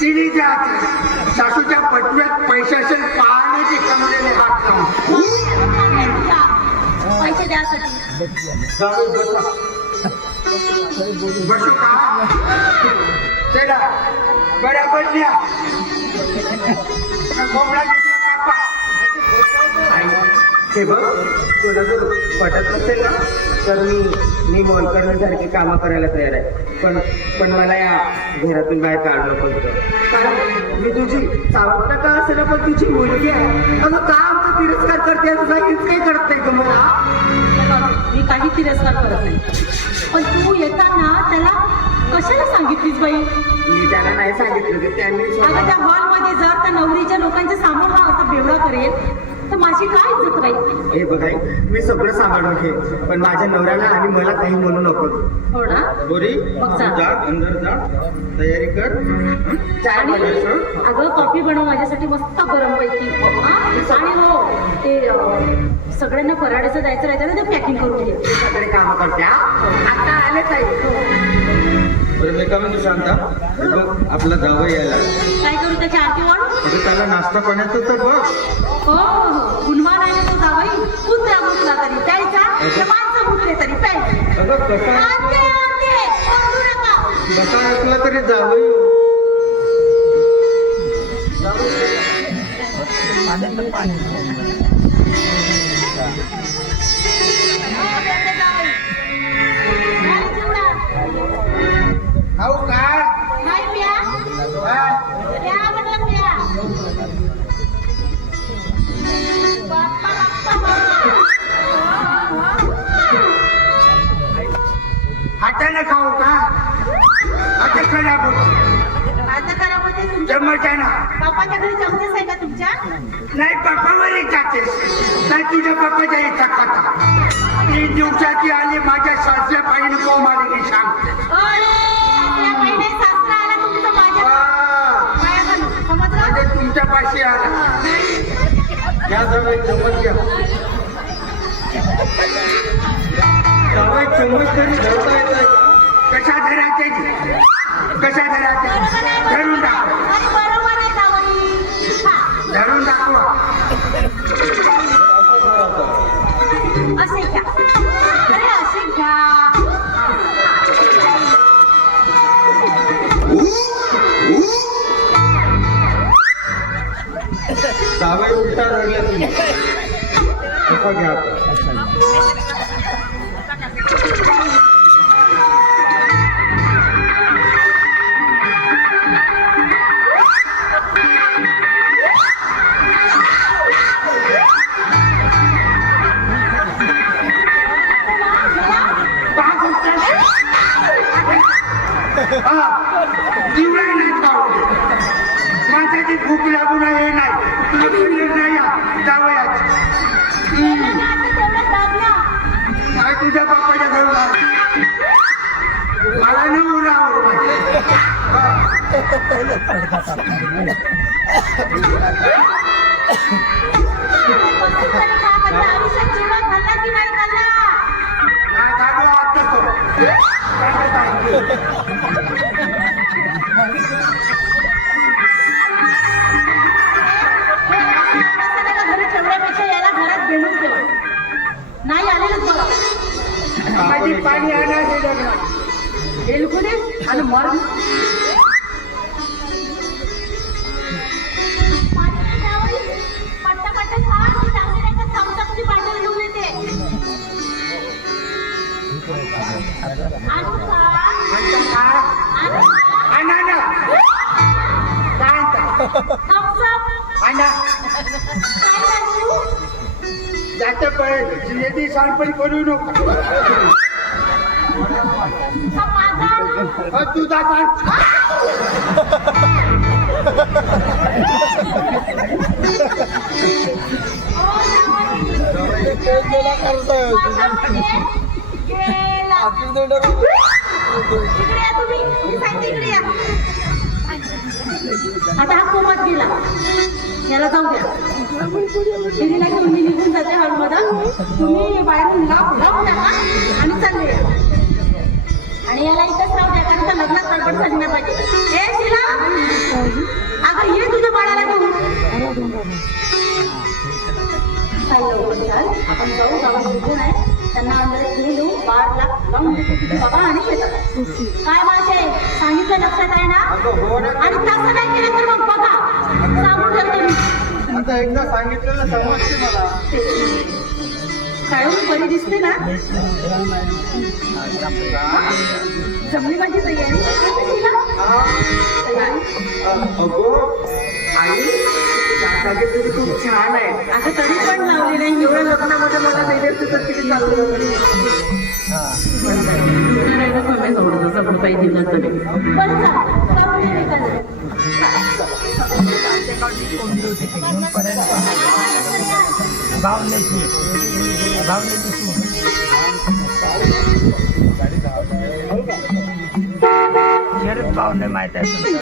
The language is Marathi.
तिने त्या सासूच्या पटव्यात पैशाचे पाहण्याचे कमलेले हात लावून पैसे द्यासाठी बसू का चला बऱ्या बदल्या कोंबडा घेतला बाप्पा. हे बघ तुला जर पटत नसेल ना तर मी मौन करण्यासारखी कामं करायला तयार आहे. पण मला या घरातून बाहेर काढू नको. कारण मी तुझी सावत्र का असेल पण तुझी मुलगी आहे. अगं का आमचा तिरस्कार करते असं सांगितलं काही करत नाही ग मला. मी काही तिरस्कार करत नाही, पण तू येताना त्याला कशाला सांगितलीस बाई? मी त्याला नाही सांगितलं की त्यांनी अगं त्या हॉलमध्ये जर त्या नवरीच्या लोकांच्या समोर हा असा बेवडा करेल तर माझी काय इज्जत राहील? हे बघाई मी सगळं सांभाळून घे पण माझ्या नवऱ्याला आणि मला काही म्हणू नको. हो ना? बोरी मग जा. जा अंदर जा, तयारी कर. चाय बनवतो. अगं कॉफी बनव माझ्यासाठी मस्त गरम पैकी. आणि हो ते सगळ्यांना पराड्याचं जायचं राहायचं ना, ते पॅकिंग करून घे. सगळे कामं करते आता आले ताई. बरं मी का म्हणतो शांता, हे बघ आपला जावं यायला. काय करू त्याची आरती वाढू? अगं त्याला नाश्ता पाण्याचं तर बघ. हो गुणवान आहे ना तो जावई. कुत्रा मुतला तरी प्यायचा, ते माणसं मुतले तरी प्यायचं. अगं कसा आणते, आणते, ओरडू नका. कसा असला तरी जावं. खाऊ काय नाही प्या. प्या म्हटलं प्या. बाप्पा, बाप्पा, बाप्पा. हाताने खाऊ का आता खराब होत आता खराब होते तुमच्या जमत आहे ना. बाप्पाच्या घरी चमचेच आहे का तुमच्या? नाही पप्पावर जातेस नाही तुझ्या पप्पाच्या इथं खाता. 3 दिवसाची आली माझ्या सासऱ्या पाहिजे कोमालीने सांगते. अरे आपल्या बहिणी सासरा आला तुमचं माझ्या पायाखाली. समजलं? म्हणजे तुमच्या पाशी आला. घ्या जावं एक चम्मच घ्या. जावं एक चम्मच तरी धरता येत आहे का? कशा धरायचे कशा धरायचे धरून दाखवा. अरे बरोबर आहे जावई. खा. धरून दाखवा. असे घ्या. अरे असे घ्या. जावं उलटा रडला तुम्ही. कसा घ्या आता. दिवळा नाही पाहू माणसाची भूक लागू नये नाही तुला फिरलं नाही जावयाच तेवढं दाबला. काय तुझ्या बाप्पाच्या घरून आला. मला न उरावं तरी खा म्हटलं. आयुष्यात चिवडा खाल्ला की नाही खाल्ला? नाही खातो आता तो. घरी ठेवण्यापेक्षा याला घरात भेटून ठेव. नाही आलेलंच बघा. माझी पाणी आणायचे लग्न एलकुने आणि मरण. पट्टा पट्टा खा. मी चांगली नाही का चमचमची बाटली घेऊन येते. आणू का? आणू का? आणा ना काय आणता? चमचम. आणा काय लागू? जातं पळेल जिलेबी सांडपण करू नको. हा माझा आणू. तुझा सांग आता हा कोमात गेला. याला जाऊ द्या. शिरीला घेऊन मी निघून जाते हॉलमध्ये. तुम्ही बाहेरून लावून टाका आणि चालले या. आणि याला इथंच राहू द्या कारण का लग्नात गडबड झाली नाही पाहिजे. ए शिला चल आपण जाऊ जाऊन नाही त्यांना अंधारात घेऊन बार लावून बघा आणि येतात काय मासे सांगितलं लक्षात आहे ना आणि तसं नाही केलं तर मग बघा सांगून ठेवते मी आता एकदा सांगितलेलं समजते मला. काय बरी दिसते ना जमली माझी तयारी अगो आई दादाजी तुझी खूप छान आहे. आता तरी पण लावली नाही एवढ्या लग्नामध्ये मला वेगळं तुझं किती चाललं. सगळं काही दिलं तरी बरं शरद पाहुणे माहित आहे